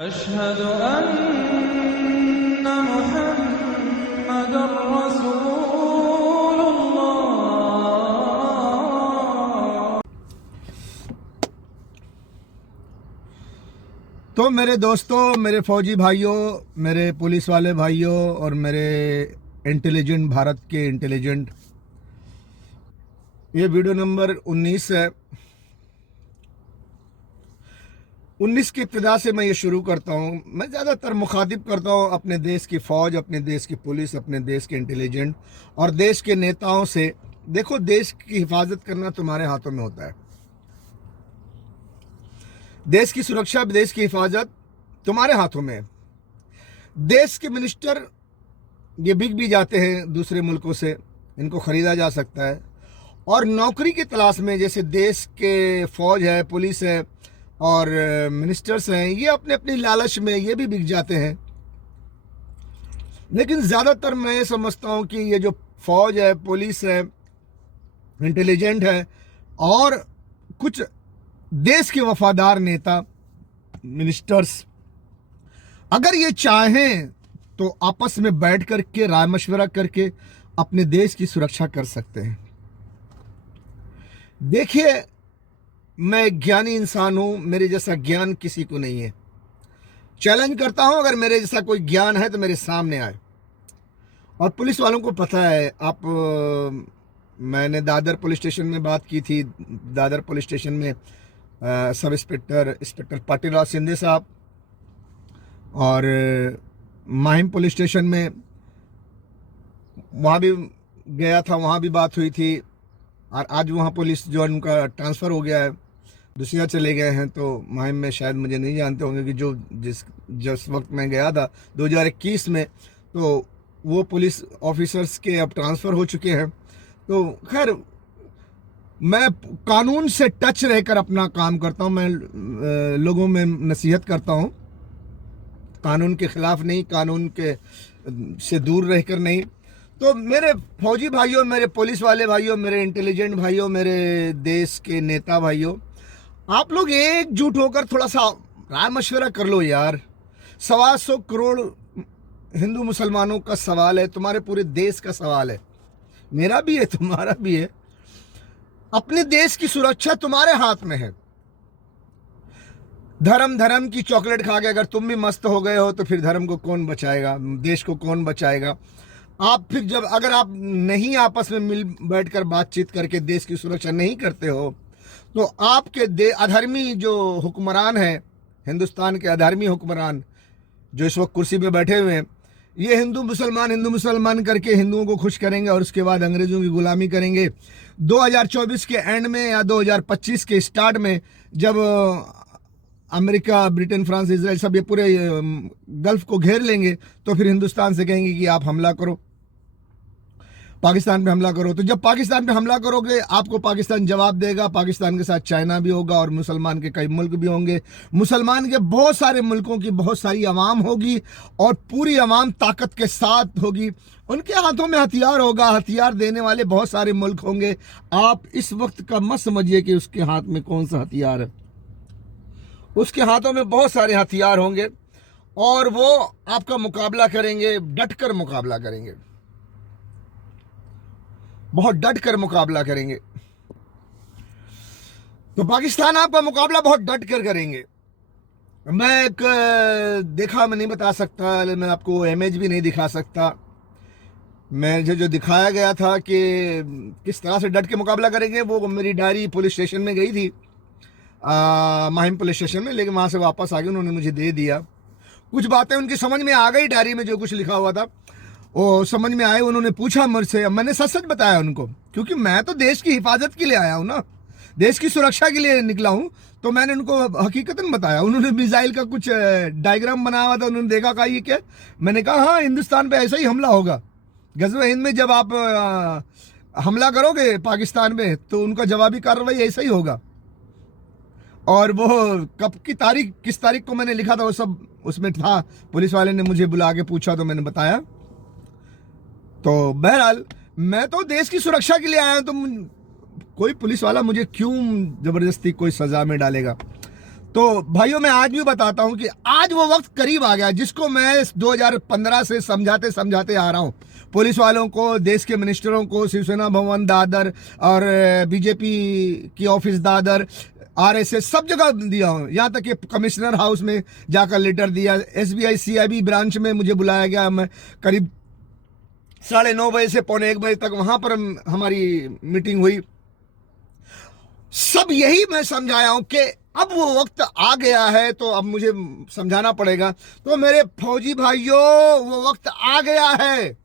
अशहदु अन्ना मुहम्मदुर रसूलुल्लाह। तो मेरे दोस्तों, मेरे फौजी भाइयों, मेरे पुलिस वाले भाइयों और मेरे इंटेलिजेंट, भारत के इंटेलिजेंट, ये वीडियो नंबर 19 है। 19 की इब्तिदा से मैं ये शुरू करता हूँ। मैं ज़्यादातर मुखातिब करता हूँ अपने देश की फ़ौज, अपने देश की पुलिस, अपने देश के इंटेलिजेंट और देश के नेताओं से। देखो, देश की हिफाजत करना तुम्हारे हाथों में होता है। देश की सुरक्षा, देश की हिफाजत तुम्हारे हाथों में है। देश के मिनिस्टर ये बिक भी जाते हैं दूसरे मुल्कों से, इनको ख़रीदा जा सकता है। और नौकरी की तलाश में, जैसे देश के फ़ौज है, पुलिस है और मिनिस्टर्स हैं, ये अपने अपनी लालच में ये भी बिक जाते हैं। लेकिन ज़्यादातर मैं ये समझता हूँ कि ये जो फ़ौज है, पुलिस है, इंटेलिजेंट है और कुछ देश के वफादार नेता, मिनिस्टर्स, अगर ये चाहें तो आपस में बैठ करके राय मशवरा करके अपने देश की सुरक्षा कर सकते हैं। देखिए, मैं एक ज्ञानी इंसान हूं, मेरे जैसा ज्ञान किसी को नहीं है। चैलेंज करता हूं, अगर मेरे जैसा कोई ज्ञान है तो मेरे सामने आए। और पुलिस वालों को पता है। मैंने दादर पुलिस स्टेशन में बात की थी। दादर पुलिस स्टेशन में सब इंस्पेक्टर पाटिलराव सिंधे साहब, और माहिम पुलिस स्टेशन में वहाँ भी गया था, वहाँ भी बात हुई थी। और आज वहाँ पुलिस जो उनका ट्रांसफ़र हो गया है, दूसरी चले गए हैं। तो माहिम में शायद मुझे नहीं जानते होंगे कि जिस वक्त मैं गया था 2021 में, तो वो पुलिस ऑफिसर्स के अब ट्रांसफ़र हो चुके हैं। तो खैर, मैं कानून से टच रहकर अपना काम करता हूँ। मैं लोगों में नसीहत करता हूँ, कानून के ख़िलाफ़ नहीं, कानून के से दूर रहकर नहीं। तो मेरे फौजी भाइयों, मेरे पुलिस वाले भाइयों, मेरे इंटेलिजेंट भाइयों, मेरे देश के नेता भाइयों, आप लोग एकजुट होकर थोड़ा सा राय मशवरा कर लो यार। 125 करोड़ हिंदू मुसलमानों का सवाल है, तुम्हारे पूरे देश का सवाल है, मेरा भी है, तुम्हारा भी है। अपने देश की सुरक्षा तुम्हारे हाथ में है। धर्म की चॉकलेट खा के अगर तुम भी मस्त हो गए हो तो फिर धर्म को कौन बचाएगा, देश को कौन बचाएगा। आप फिर अगर आप नहीं आपस में मिल बैठकर बातचीत करके देश की सुरक्षा नहीं करते हो, तो आपके अधर्मी जो हुक्मरान हैं, हिंदुस्तान के अधर्मी हुक्मरान जो इस वक्त कुर्सी पे बैठे हुए हैं, ये हिंदू मुसलमान करके हिंदुओं को खुश करेंगे और उसके बाद अंग्रेज़ों की गुलामी करेंगे। 2024 के एंड में या 2025 के स्टार्ट में, जब अमेरिका, ब्रिटेन, फ्रांस, इजराइल सब ये पूरे गल्फ को घेर लेंगे, तो फिर हिंदुस्तान से कहेंगे कि आप हमला करो, पाकिस्तान पे हमला करो। तो जब पाकिस्तान पे हमला करोगे, आपको पाकिस्तान जवाब देगा। पाकिस्तान के साथ चाइना भी होगा और मुसलमान के कई मुल्क भी होंगे। मुसलमान के बहुत सारे मुल्कों की बहुत सारी अवाम होगी और पूरी अवाम ताकत के साथ होगी। उनके हाथों में हथियार होगा, हथियार देने वाले बहुत सारे मुल्क होंगे। आप इस वक्त का मत समझिए कि उसके हाथ में कौन सा हथियार है। उसके हाथों में बहुत सारे हथियार होंगे और वो आपका मुकाबला करेंगे, डटकर मुकाबला करेंगे, बहुत डटकर मुकाबला करेंगे। तो पाकिस्तान आपका मुकाबला बहुत डटकर करेंगे। मैं नहीं बता सकता, मैं आपको इमेज भी नहीं दिखा सकता। मैं जो दिखाया गया था कि किस तरह से डट के मुकाबला करेंगे, वो मेरी डायरी पुलिस स्टेशन में गई थी, माहिम पुलिस स्टेशन में, लेकिन वहाँ से वापस आ गए, उन्होंने मुझे दे दिया। कुछ बातें उनकी समझ में आ गई, डायरी में जो कुछ लिखा हुआ था वो समझ में आए। उन्होंने पूछा मुझसे, मैंने सच बताया उनको, क्योंकि मैं तो देश की हिफाजत के लिए आया हूँ ना, देश की सुरक्षा के लिए निकला हूँ। तो मैंने उनको हकीकतन बताया। उन्होंने मिसाइल का कुछ डायग्राम बनाया हुआ था, उन्होंने देखा, कहा ये क्या। मैंने कहा हाँ, हिंदुस्तान पे ऐसा ही हमला होगा। गज़वा हिंद में जब आप हमला करोगे पाकिस्तान में, तो उनका जवाबी कार्रवाई ऐसा ही होगा। और वो कब की तारीख, किस तारीख को मैंने लिखा था, वो सब उसमें था। पुलिस वाले ने मुझे बुला के पूछा तो मैंने बताया। तो बहरहाल, मैं तो देश की सुरक्षा के लिए आया हूं, तो कोई पुलिस वाला मुझे क्यों जबरदस्ती कोई सजा में डालेगा। तो भाइयों मैं आज भी बताता हूं कि आज वो वक्त करीब आ गया जिसको मैं 2015 से समझाते समझाते आ रहा हूं पुलिस वालों को, देश के मिनिस्टरों को, शिवसेना भवन दादर और बीजेपी की ऑफिस दादर, आरएसएस सब जगह दिया हूं। यहाँ तक कि कमिश्नर हाउस में जाकर लेटर दिया, एसबीआई सीआईबी ब्रांच में मुझे बुलाया गया, मैं करीब 9:30 बजे से 1:45 बजे तक वहां पर हमारी मीटिंग हुई। सब यही मैं समझाया हूं कि अब वो वक्त आ गया है तो अब मुझे समझाना पड़ेगा। तो मेरे फौजी भाइयों, वो वक्त आ गया है।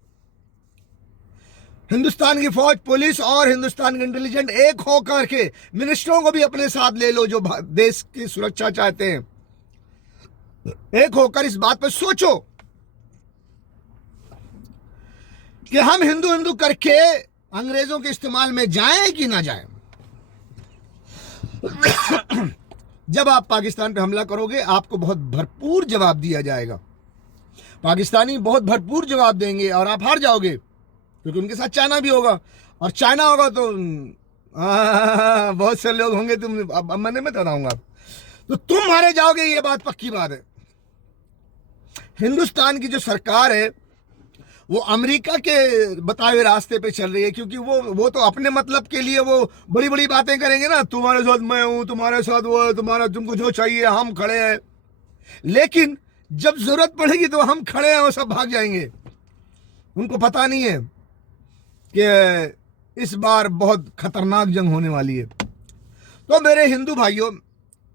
हिंदुस्तान की फौज, पुलिस और हिंदुस्तान के इंटेलिजेंट एक होकर के मिनिस्टरों को भी अपने साथ ले लो जो देश की सुरक्षा चाहते हैं। एक होकर इस बात पर सोचो कि हम हिंदू हिंदू करके अंग्रेजों के इस्तेमाल में जाएं कि ना जाएं। जब आप पाकिस्तान पे हमला करोगे आपको बहुत भरपूर जवाब दिया जाएगा। पाकिस्तानी बहुत भरपूर जवाब देंगे और आप हार जाओगे, क्योंकि उनके साथ चाइना भी होगा, और चाइना होगा तो बहुत से लोग होंगे, तुम अब मैंने मैं बताऊंगा, तो तुम मारे जाओगे, ये बात पक्की बात है। हिंदुस्तान की जो सरकार है वो अमेरिका के बताए हुए रास्ते पे चल रही है, क्योंकि वो तो अपने मतलब के लिए वो बड़ी बड़ी बातें करेंगे ना, तुम्हारे साथ मैं हूं, तुम्हारे साथ वो है, तुम्हारा तुमको जो चाहिए हम खड़े हैं। लेकिन जब जरूरत पड़ेगी तो हम खड़े हैं, वो सब भाग जाएंगे। उनको पता नहीं है कि इस बार बहुत खतरनाक जंग होने वाली है। तो मेरे हिंदू भाइयों,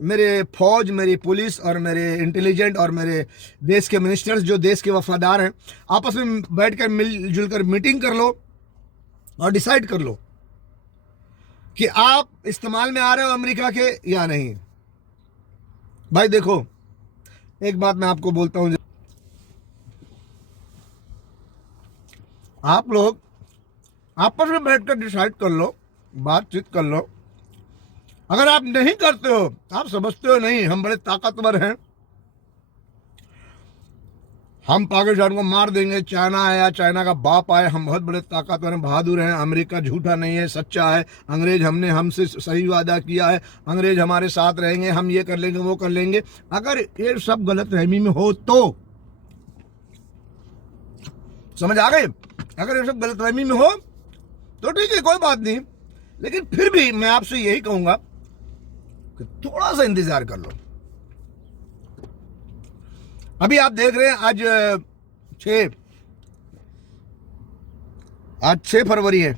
मेरे फौज, मेरी पुलिस और मेरे इंटेलिजेंट और मेरे देश के मिनिस्टर्स जो देश के वफादार हैं, आपस में बैठकर मिलजुल कर मीटिंग कर लो और डिसाइड कर लो कि आप इस्तेमाल में आ रहे हो अमेरिका के या नहीं। भाई देखो, एक बात मैं आपको बोलता हूं, आप लोग आपस में बैठकर डिसाइड कर लो, बातचीत कर लो। अगर आप नहीं करते हो, आप समझते हो नहीं हम बड़े ताकतवर हैं, हम पाकिस्तान को मार देंगे, चाइना आया, चाइना का बाप आए, हम बहुत बड़े ताकतवर हैं, बहादुर हैं, अमेरिका झूठा नहीं है, सच्चा है, अंग्रेज हमसे सही वादा किया है, अंग्रेज हमारे साथ रहेंगे, हम ये कर लेंगे, वो कर लेंगे। अगर ये सब गलतफहमी में हो तो समझ आ गए? अगर ये सब गलतफहमी में हो तो ठीक है, कोई बात नहीं, लेकिन फिर भी मैं आपसे यही कहूंगा कि थोड़ा सा इंतजार कर लो। अभी आप देख रहे हैं आज 6 फरवरी है,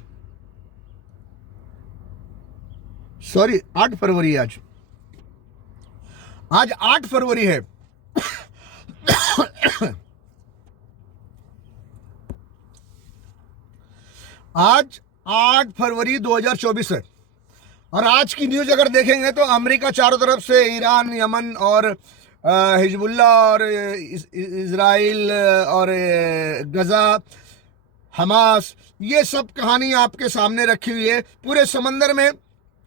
सॉरी 8 फरवरी है। आज 8 फरवरी है। आज 8 फरवरी 2024 है, और आज की न्यूज अगर देखेंगे तो अमेरिका चारों तरफ से, ईरान, यमन और हिजबुल्ला और इजराइल और गजा, हमास, ये सब कहानी आपके सामने रखी हुई है। पूरे समंदर में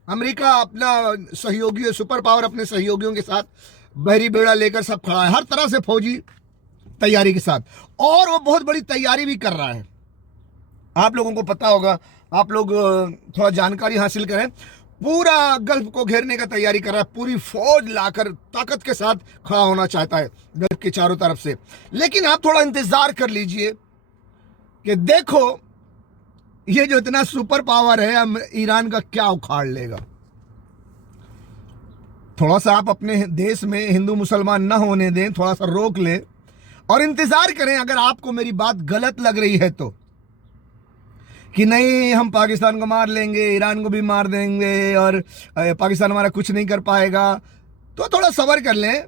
अमेरिका अपना सहयोगी, सुपर पावर अपने सहयोगियों के साथ बहरी बेड़ा लेकर सब खड़ा है, हर तरह से फौजी तैयारी के साथ, और वो बहुत बड़ी तैयारी भी कर रहा है। आप लोगों को पता होगा, आप लोग थोड़ा जानकारी हासिल करें, पूरा गल्फ को घेरने का तैयारी कर रहा है, पूरी फौज लाकर ताकत के साथ खड़ा होना चाहता है गल्फ के चारों तरफ से। लेकिन आप थोड़ा इंतजार कर लीजिए कि देखो ये जो इतना सुपर पावर है ईरान का क्या उखाड़ लेगा। थोड़ा सा आप अपने देश में हिंदू मुसलमान ना होने दें, थोड़ा सा रोक लें और इंतजार करें। अगर आपको मेरी बात गलत लग रही है तो, कि नहीं हम पाकिस्तान को मार लेंगे, ईरान को भी मार देंगे और पाकिस्तान हमारा कुछ नहीं कर पाएगा, तो थोड़ा सब्र कर लें,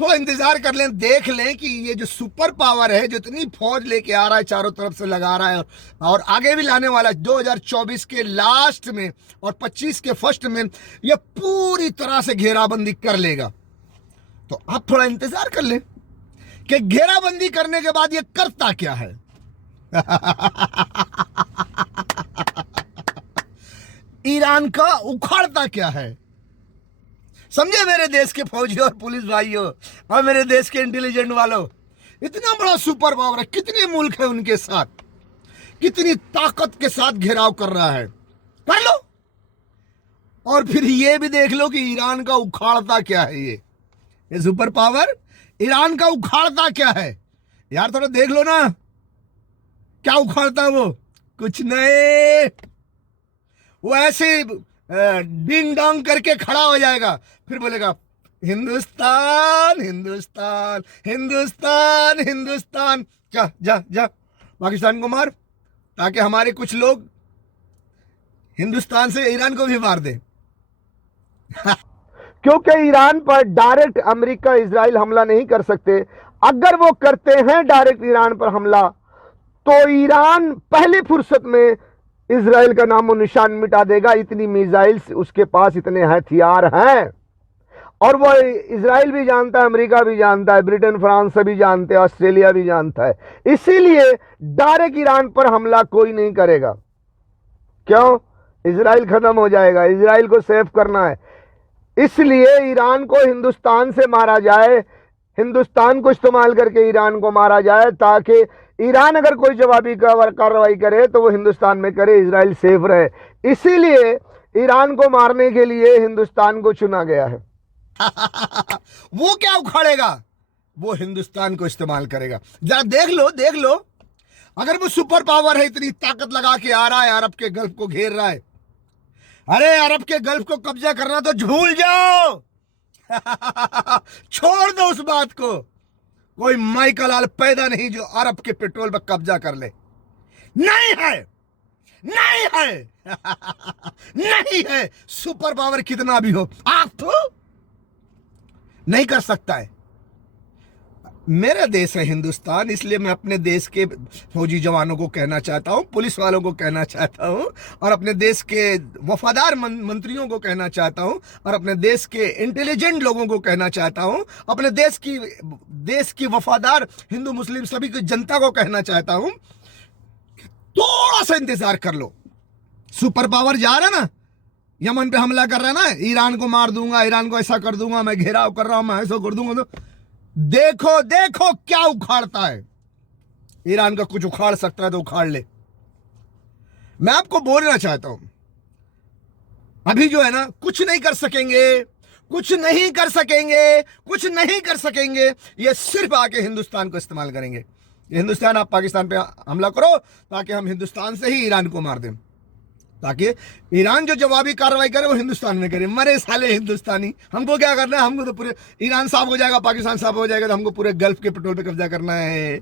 थोड़ा इंतजार कर लें, देख लें कि ये जो सुपर पावर है, जो इतनी फौज लेके आ रहा है, चारों तरफ से लगा रहा है और आगे भी लाने वाला है, 2024 के लास्ट में और 25 के फर्स्ट में ये पूरी तरह से घेराबंदी कर लेगा। तो आप थोड़ा इंतजार कर लें कि घेराबंदी करने के बाद ये करता क्या है। ईरान का उखाड़ता क्या है, समझे मेरे देश के फौजियों और पुलिस भाइयों और मेरे देश के इंटेलिजेंट वालों। इतना बड़ा सुपर पावर है, कितने मुल्क है उनके साथ, कितनी ताकत के साथ घेराव कर रहा है। कर लो, और फिर ये भी देख लो कि ईरान का उखाड़ता क्या है। ये सुपर पावर ईरान का उखाड़ता क्या है यार, थोड़ा देख लो ना, क्या उखाड़ता है वो? कुछ नहीं, वो ऐसे डिंग डोंग करके खड़ा हो जाएगा, फिर बोलेगा हिंदुस्तान हिंदुस्तान हिंदुस्तान हिंदुस्तान। जा जा जा पाकिस्तान को मार, ताकि हमारे कुछ लोग हिंदुस्तान से ईरान को भी मार दे। क्योंकि ईरान पर डायरेक्ट अमेरिका इजराइल हमला नहीं कर सकते। अगर वो करते हैं डायरेक्ट ईरान पर हमला, तो ईरान पहले फुर्सत में इजराइल का नामो निशान मिटा देगा। इतनी मिसाइल्स उसके पास, इतने हथियार हैं, और वो इजराइल भी जानता है, अमेरिका भी जानता है, ब्रिटेन फ्रांस सभी जानते हैं, ऑस्ट्रेलिया भी जानता है। इसीलिए डायरेक्ट ईरान पर हमला कोई नहीं करेगा। क्यों? इजराइल खत्म हो जाएगा, इजराइल को सेव करना है। इसलिए ईरान को हिंदुस्तान से मारा जाए, हिंदुस्तान को इस्तेमाल करके ईरान को मारा जाए, ताकि ईरान अगर कोई जवाबी कार्रवाई करे तो वो हिंदुस्तान में करे, इजराइल सेफ रहे। इसीलिए ईरान को मारने के लिए हिंदुस्तान को चुना गया है। वो क्या उखाड़ेगा? वो हिंदुस्तान को इस्तेमाल करेगा। जरा देख लो, देख लो, अगर वो सुपर पावर है, इतनी ताकत लगा के आ रहा है, अरब के गल्फ को घेर रहा है। अरे अरब के गल्फ को कब्जा करना तो भूल जाओ। छोड़ दो उस बात को। कोई माइकल आल पैदा नहीं जो अरब के पेट्रोल पर कब्जा कर ले। नहीं है, नहीं है, नहीं है। सुपर पावर कितना भी हो, आप तो नहीं कर सकता है। मेरा देश है हिंदुस्तान, इसलिए मैं अपने देश के फौजी जवानों को कहना चाहता हूं, पुलिस वालों को कहना चाहता हूं, और अपने देश के वफादार मंत्रियों को कहना चाहता हूं, और अपने देश के इंटेलिजेंट लोगों को कहना चाहता हूं, अपने देश की वफादार हिंदू मुस्लिम सभी की जनता को कहना चाहता हूं, थोड़ा सा इंतजार कर लो। सुपर पावर जा रहा ना, यमन पे हमला कर रहा है ना, ईरान को मार दूंगा, ईरान को ऐसा कर दूंगा, मैं घेराव कर रहा हूं, मैं ऐसा कर दूंगा। तो देखो देखो क्या उखाड़ता है। ईरान का कुछ उखाड़ सकता है तो उखाड़ ले। मैं आपको बोलना चाहता हूं, अभी जो है ना, कुछ नहीं कर सकेंगे, कुछ नहीं कर सकेंगे, कुछ नहीं कर सकेंगे। ये सिर्फ आके हिंदुस्तान को इस्तेमाल करेंगे। हिंदुस्तान, आप पाकिस्तान पे हमला करो ताकि हम हिंदुस्तान से ही ईरान को मार दें, ताकि ईरान जो जवाबी कार्रवाई करे वो हिंदुस्तान में करे। मरे साले हिंदुस्तानी, हमको क्या करना है? हमको तो पूरे ईरान साफ हो जाएगा, पाकिस्तान साफ हो जाएगा, तो हमको पूरे गल्फ के पेट्रोल पे कब्जा करना है।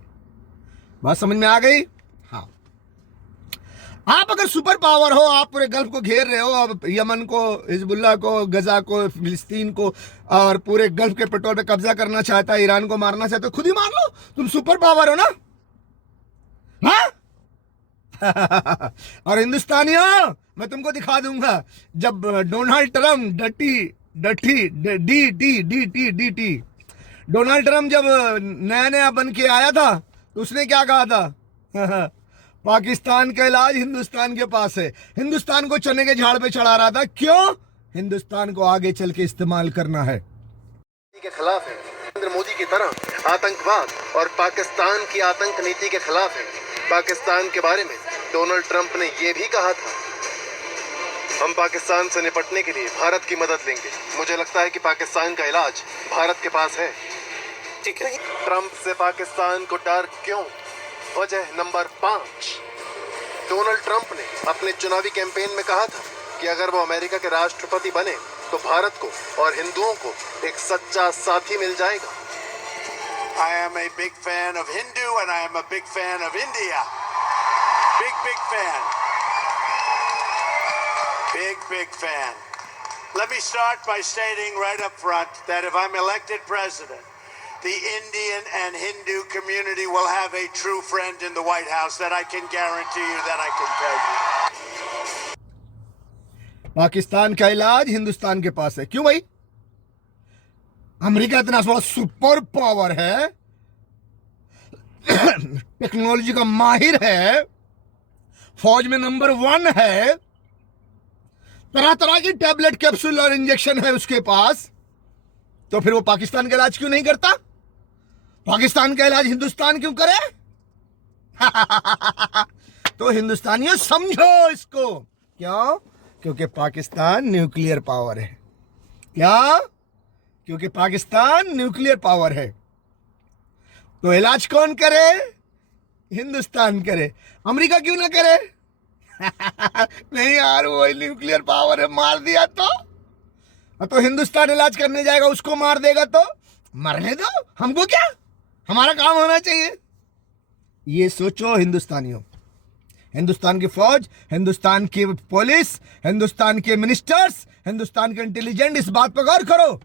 बात समझ में आ गई? हाँ। आप अगर सुपर पावर हो, आप पूरे गल्फ को घेर रहे हो, अब यमन को, हिजबुल्लाह को, गजा को, फिलिस्तीन को, और पूरे गल्फ के पेट्रोल पे कब्जा करना चाहता है, ईरान को मारना चाहता है, खुद ही मार लो। तुम सुपर पावर हो ना? हाँ। और हिंदुस्तानियों, मैं तुमको दिखा दूंगा, जब डोनाल्ड ट्रम्प डोनाल्ड ट्रम्प जब नया नया बन के आया था, तो उसने क्या कहा था? पाकिस्तान का इलाज हिंदुस्तान के पास है। हिंदुस्तान को चने के झाड़ पे चढ़ा रहा था। क्यों? हिंदुस्तान को आगे चल के इस्तेमाल करना है। के खिलाफ है, नरेंद्र मोदी की तरह आतंकवाद और पाकिस्तान की आतंक नीति के खिलाफ है। पाकिस्तान के बारे में डोनाल्ड ट्रंप ने यह भी कहा था, हम पाकिस्तान से निपटने के लिए भारत की मदद लेंगे। मुझे लगता है कि पाकिस्तान का इलाज भारत के पास है। ठीक है। ट्रंप से पाकिस्तान को डर क्यों? वजह नंबर 5, डोनाल्ड ट्रंप ने अपने चुनावी कैंपेन में कहा था कि अगर वो अमेरिका के राष्ट्रपति बने तो भारत को और हिंदुओं को एक सच्चा साथी मिल जाएगा। I am a big fan of Hindu and I am a big fan of India. Big fan. Big fan. Let me start by stating right up front that if I'm elected president, the Indian and Hindu community will have a true friend in the White House. That I can guarantee you, that I can tell you. Pakistan का इलाज हिंदुस्तान के पास है। क्यों भाई? America इतना बड़ा super power है, technology का माहिर है, फौज में नंबर 1 है, तरह तरह की टैबलेट, कैप्सूल और इंजेक्शन है उसके पास, तो फिर वो पाकिस्तान का इलाज क्यों नहीं करता? पाकिस्तान का इलाज हिंदुस्तान क्यों करे? तो हिंदुस्तानियों समझो इसको। क्यों? क्योंकि पाकिस्तान न्यूक्लियर पावर है। क्या? क्योंकि पाकिस्तान न्यूक्लियर पावर है। तो इलाज कौन करे? हिंदुस्तान करे। अमेरिका क्यों ना करे? नहीं यार, वो न्यूक्लियर पावर है, मार दिया तो हिंदुस्तान इलाज करने जाएगा, उसको मार देगा तो मरने दो, हमको क्या, हमारा काम होना चाहिए। ये सोचो हिंदुस्तानियों, हिंदुस्तान की फौज, हिंदुस्तान की पुलिस, हिंदुस्तान के मिनिस्टर्स, हिंदुस्तान के इंटेलिजेंट, इस बात पर गौर करो।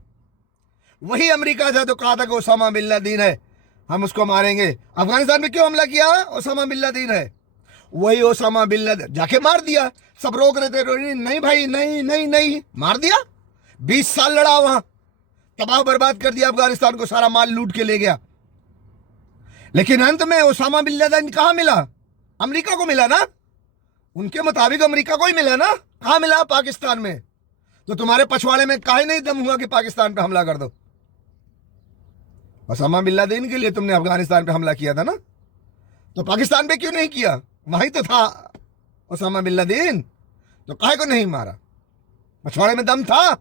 वही अमेरिका था तो कहा था कि ओसामा बिन लादेन है, हम उसको मारेंगे। अफगानिस्तान में क्यों हमला किया? ओसामा बिन लादेन है। वही ओसामा बिन लादेन जाके मार दिया। सब रोक रहे थे, नहीं भाई, नहीं नहीं नहीं, मार दिया। 20 साल लड़ा वहां, तबाह बर्बाद कर दिया अफगानिस्तान को, सारा माल लूट के ले गया। लेकिन अंत में ओसामा बिन लादेन कहां मिला? अमेरिका को मिला ना, उनके मुताबिक अमेरिका को ही मिला ना। कहां मिला? पाकिस्तान में। तो तुम्हारे पछवाड़े में काहे नहीं दम हुआ कि पाकिस्तान पे हमला कर दो? ओसामा बिन लादेन के लिए तुमने अफगानिस्तान पे हमला किया था ना, तो पाकिस्तान पे क्यों नहीं किया? वहीं तो था ओसामा बिन लादेन, तो काहे को नहीं मारा? पछवाड़े में दम था?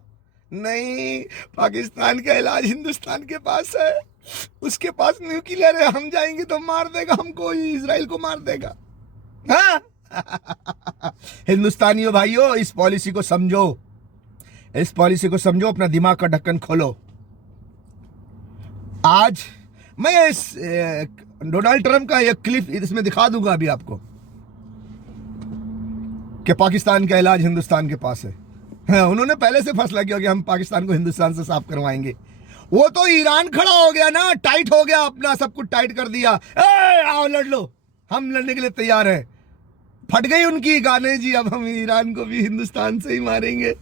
नहीं, पाकिस्तान का इलाज हिंदुस्तान के पास है, उसके पास न्यूक्लियर है, हम जाएंगे तो मार देगा हमको, इजराइल को मार देगा। हाँ? हिंदुस्तानियों भाइयों, इस पॉलिसी को समझो, इस पॉलिसी को समझो, अपना दिमाग का ढक्कन खोलो। आज मैं इस डोनाल्ड ट्रंप का एक क्लिप इसमें दिखा दूंगा अभी आपको कि पाकिस्तान का इलाज हिंदुस्तान के पास है। उन्होंने पहले से फैसला किया कि हम पाकिस्तान को हिंदुस्तान से साफ करवाएंगे। वो तो ईरान खड़ा हो गया ना, टाइट हो गया, अपना सब कुछ टाइट कर दिया। आओ लड़ लो, हम लड़ने के लिए तैयार हैं। फट गई उनकी गाने जी, अब हम ईरान को भी हिंदुस्तान से ही मारेंगे।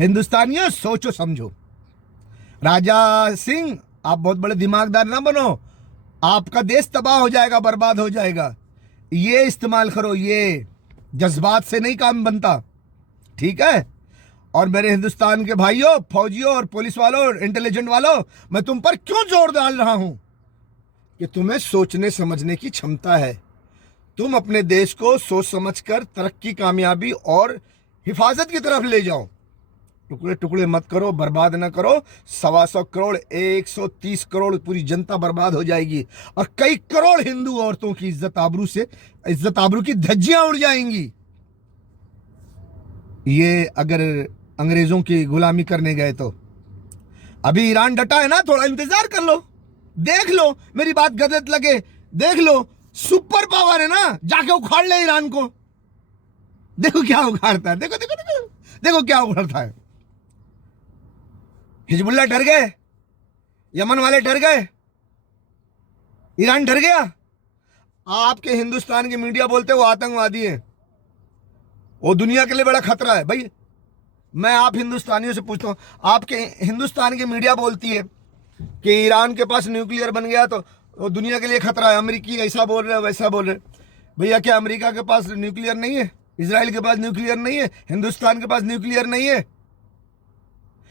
हिंदुस्तानियों सोचो समझो। राजा सिंह, आप बहुत बड़े दिमागदार ना बनो, आपका देश तबाह हो जाएगा, बर्बाद हो जाएगा। ये इस्तेमाल करो, ये जज्बात से नहीं काम बनता, ठीक है? और मेरे हिंदुस्तान के भाइयों, फौजियों और पुलिस वालों, इंटेलिजेंट वालों, मैं तुम पर क्यों जोर डाल रहा हूं कि तुम्हें सोचने समझने की क्षमता है। तुम अपने देश को सोच समझकर तरक्की, कामयाबी और हिफाजत की तरफ ले जाओ। टुकड़े टुकड़े मत करो, बर्बाद ना करो। 125 करोड़, 130 करोड़ पूरी जनता बर्बाद हो जाएगी, और कई करोड़ हिंदू औरतों की इज्जत आबरू की धज्जियां उड़ जाएंगी। ये अगर अंग्रेजों की गुलामी करने गए तो। अभी ईरान डटा है ना, थोड़ा इंतजार कर लो, देख लो, मेरी बात गलत लगे देख लो, सुपर पावर है ना, जाके उखाड़ ले ईरान को। देखो क्या उखाड़ता है, देखो देखो देखो देखो क्या उखाड़ता है। हिजबुल्लाह डर गए, यमन वाले डर गए, ईरान डर गया। आपके हिंदुस्तान की मीडिया बोलते वो आतंकवादी है, वो दुनिया के लिए बड़ा खतरा है। भाई मैं आप हिंदुस्तानियों से पूछता हूं, आपके हिंदुस्तान की मीडिया बोलती है कि ईरान के पास न्यूक्लियर बन गया तो वो दुनिया के लिए खतरा है, अमेरिकी ऐसा बोल रहे हैं वैसा बोल रहे हैं। भैया क्या अमेरिका के पास न्यूक्लियर नहीं है? इजराइल के पास न्यूक्लियर नहीं है? हिंदुस्तान के पास न्यूक्लियर नहीं है?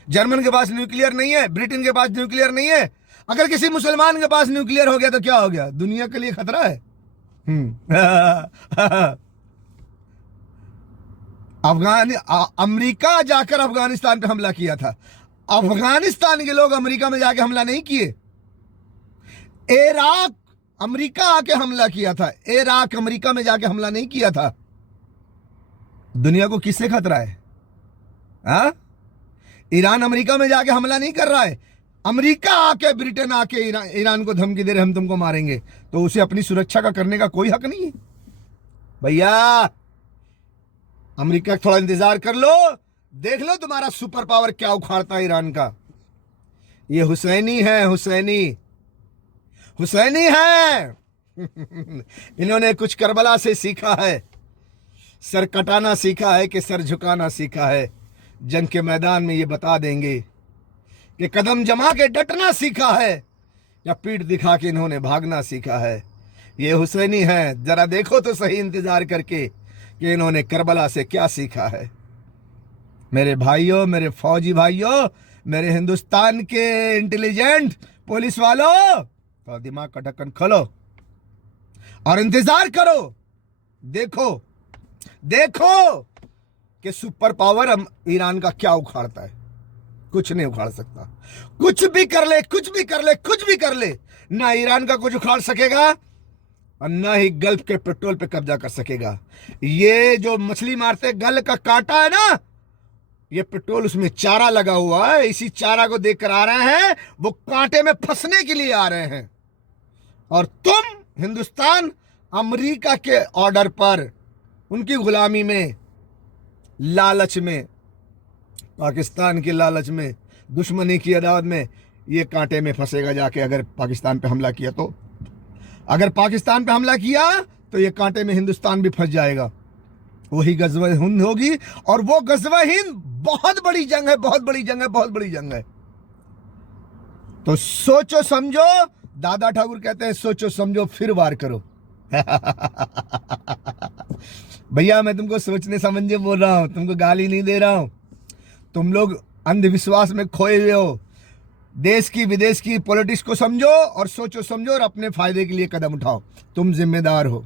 जर्मन के पास न्यूक्लियर नहीं है? ब्रिटेन के पास न्यूक्लियर नहीं है? अगर किसी मुसलमान के पास न्यूक्लियर हो गया तो क्या हो गया? दुनिया के लिए खतरा है। अमेरिका जाकर अफगानिस्तान पे हमला किया था, अफगानिस्तान के लोग अमेरिका में जाके हमला नहीं किए। इराक अमेरिका आके हमला किया था, इराक अमेरिका में जाके हमला नहीं किया था। दुनिया को किससे खतरा है? हाँ, ईरान अमेरिका में जाके हमला नहीं कर रहा है, अमेरिका आके, ब्रिटेन आके ईरान को धमकी दे रहे हम तुमको मारेंगे, तो उसे अपनी सुरक्षा का करने का कोई हक नहीं है। भैया अमेरिका थोड़ा इंतजार कर लो, देख लो तुम्हारा सुपर पावर क्या उखाड़ता है ईरान का। ये हुसैनी है, हुसैनी हुसैनी है। इन्होंने कुछ करबला से सीखा है, सर कटाना सीखा है कि सर झुकाना सीखा है। जंग के मैदान में ये बता देंगे कि कदम जमा के डटना सीखा है या पीठ दिखा के इन्होंने भागना सीखा है। ये हुसैनी है, जरा देखो तो सही इंतजार करके कि इन्होंने करबला से क्या सीखा है। मेरे भाइयों, मेरे फौजी भाइयों, मेरे हिंदुस्तान के इंटेलिजेंट पुलिस वालों, तो दिमाग का ढक्कन खोलो और इंतजार करो। देखो देखो कि सुपर पावर ईरान का क्या उखाड़ता है। कुछ नहीं उखाड़ सकता। कुछ भी कर ले, कुछ भी कर ले, कुछ भी कर ले, ना ईरान का कुछ उखाड़ सकेगा और ना ही गल्फ के पेट्रोल पे कब्जा कर सकेगा। ये जो मछली मारते गल का कांटा है ना, ये पेट्रोल उसमें चारा लगा हुआ है, इसी चारा को देखकर आ रहे हैं, वो कांटे में फंसने के लिए आ रहे हैं। और तुम हिंदुस्तान अमेरिका के ऑर्डर पर, उनकी गुलामी में, लालच में, पाकिस्तान की लालच में, दुश्मनी की अदावत में, ये कांटे में फंसेगा जाके। अगर पाकिस्तान पे हमला किया तो, अगर पाकिस्तान पे हमला किया तो ये कांटे में हिंदुस्तान भी फंस जाएगा। वही गज़वा हिंद होगी, और वो गज़वा हिंद बहुत बड़ी जंग है, बहुत बड़ी जंग है, बहुत बड़ी जंग है। तो सोचो समझो, दादा ठाकुर कहते हैं सोचो समझो फिर वार करो। भैया मैं तुमको सोचने समझे बोल रहा हूं, तुमको गाली नहीं दे रहा हूं। तुम लोग अंधविश्वास में खोए हुए हो। देश की विदेश की पॉलिटिक्स को समझो और सोचो समझो और अपने फायदे के लिए कदम उठाओ। तुम जिम्मेदार हो।